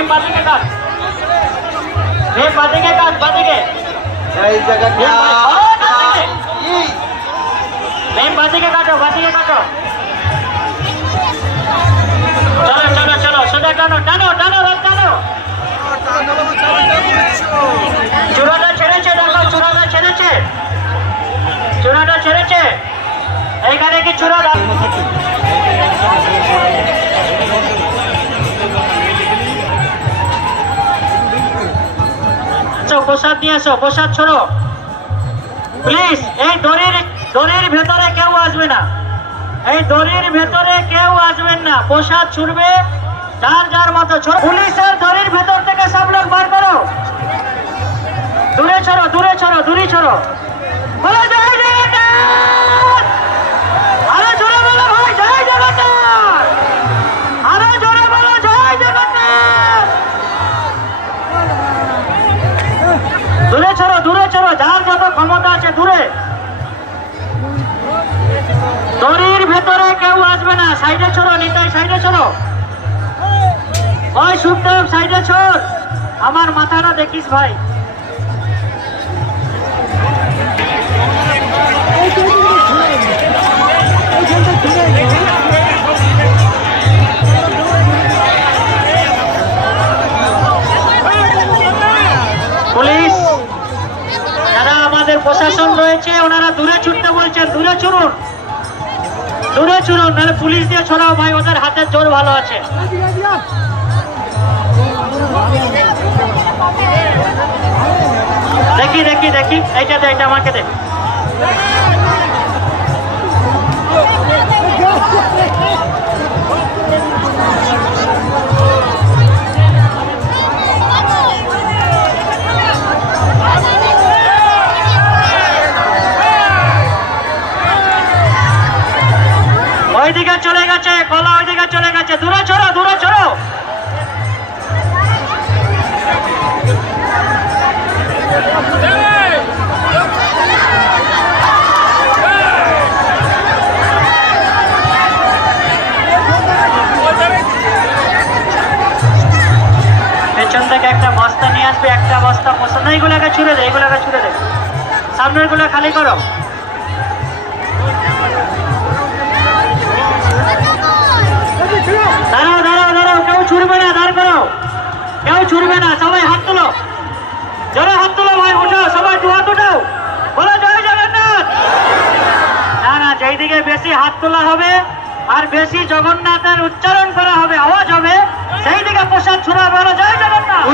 ভীম বাদিকে কাট, ভীম বাদিকে কাট, বাদিকে জয় জগন্নাথ। ভীম বাদিকে কাটো, বাদিকে কাটো। চলো চলো চলো, সোজা টানো টানো টানো টানো। চূড়াটা ছেড়েছে, দেখো চূড়াটা ছেড়েছে, চূড়াটা ছেড়েছে। এইখানে কি চূড়া? প্রসাদ নিয়ে আসো, প্রসাদ ছড়ো প্লিজ। এই দড়ির ভেতরে কেউ আসবে না, এই দড়ির ভেতরে কেউ আসবেন না। প্রসাদ ছুড়বে যার যার মতো। পুলিশের দড়ির ভেতর থেকে সব লোক বার করো, দূরে ছড়ো, দূরে ছড়ো, দূরে ছড়ো। বলো জয় জগন্নাথ, আরো জোরে বলো ভাই জয় জগন্নাথ, আরো জোরে বলো জয় জগন্নাথ। দূরে ছড়ো, দূরে ছড়ো, যার যত ক্ষমতা আছে দূরে। দড়ির ভেতরে কেউ আসবে না, সাইডে ছড়ো, নিতাই সাইডে ছড়ো। ওই সুখদেব সাইডে ছড়, আমার মাথাটা দেখিস ভাই। পুলিশ যারা আমাদের প্রশাসন রয়েছে ওনারা দূরে ছুটতে বলছেন, দূরে ছুড়ুন, দূরে ছুড়ুন, নাহলে পুলিশ দিয়ে ছড়াও ভাই, ওদের হাতের জোর ভালো আছে। দেখি দেখি দেখি, এইটা দে, এইটা আমাকে দে। ওইদিকে চলে গেছে, কলা ওইদিকে চলে গেছে, দূরে ছড়ো, দূরে ছড়ো। পেছন থেকে একটা বস্তা নিয়ে আসবে, একটা বস্তা পছন্দ। এইগুলোকে ছুড়ে দে, এইগুলোকে ছুড়ে দে, সামনের গুলো খালি করো। দাঁড়াও দাঁড়াও দাঁড়াও, কেউ ছুড়বে না, দাঁড় করো, কেউ ছুড়বে না, সবাই হাত তোলো, জোরে হাত তোলো ভাই, উঠো সবাই, দু হাত উঠাও, বলো জয় জগন্নাথ। না না, যেই দিকে বেশি হাত তোলা হবে আর বেশি জগন্নাথের উচ্চারণ করা হবে, আওয়াজ হবে, সেই দিকে প্রসাদ ছুড়া, বলো জয় জগন্নাথ।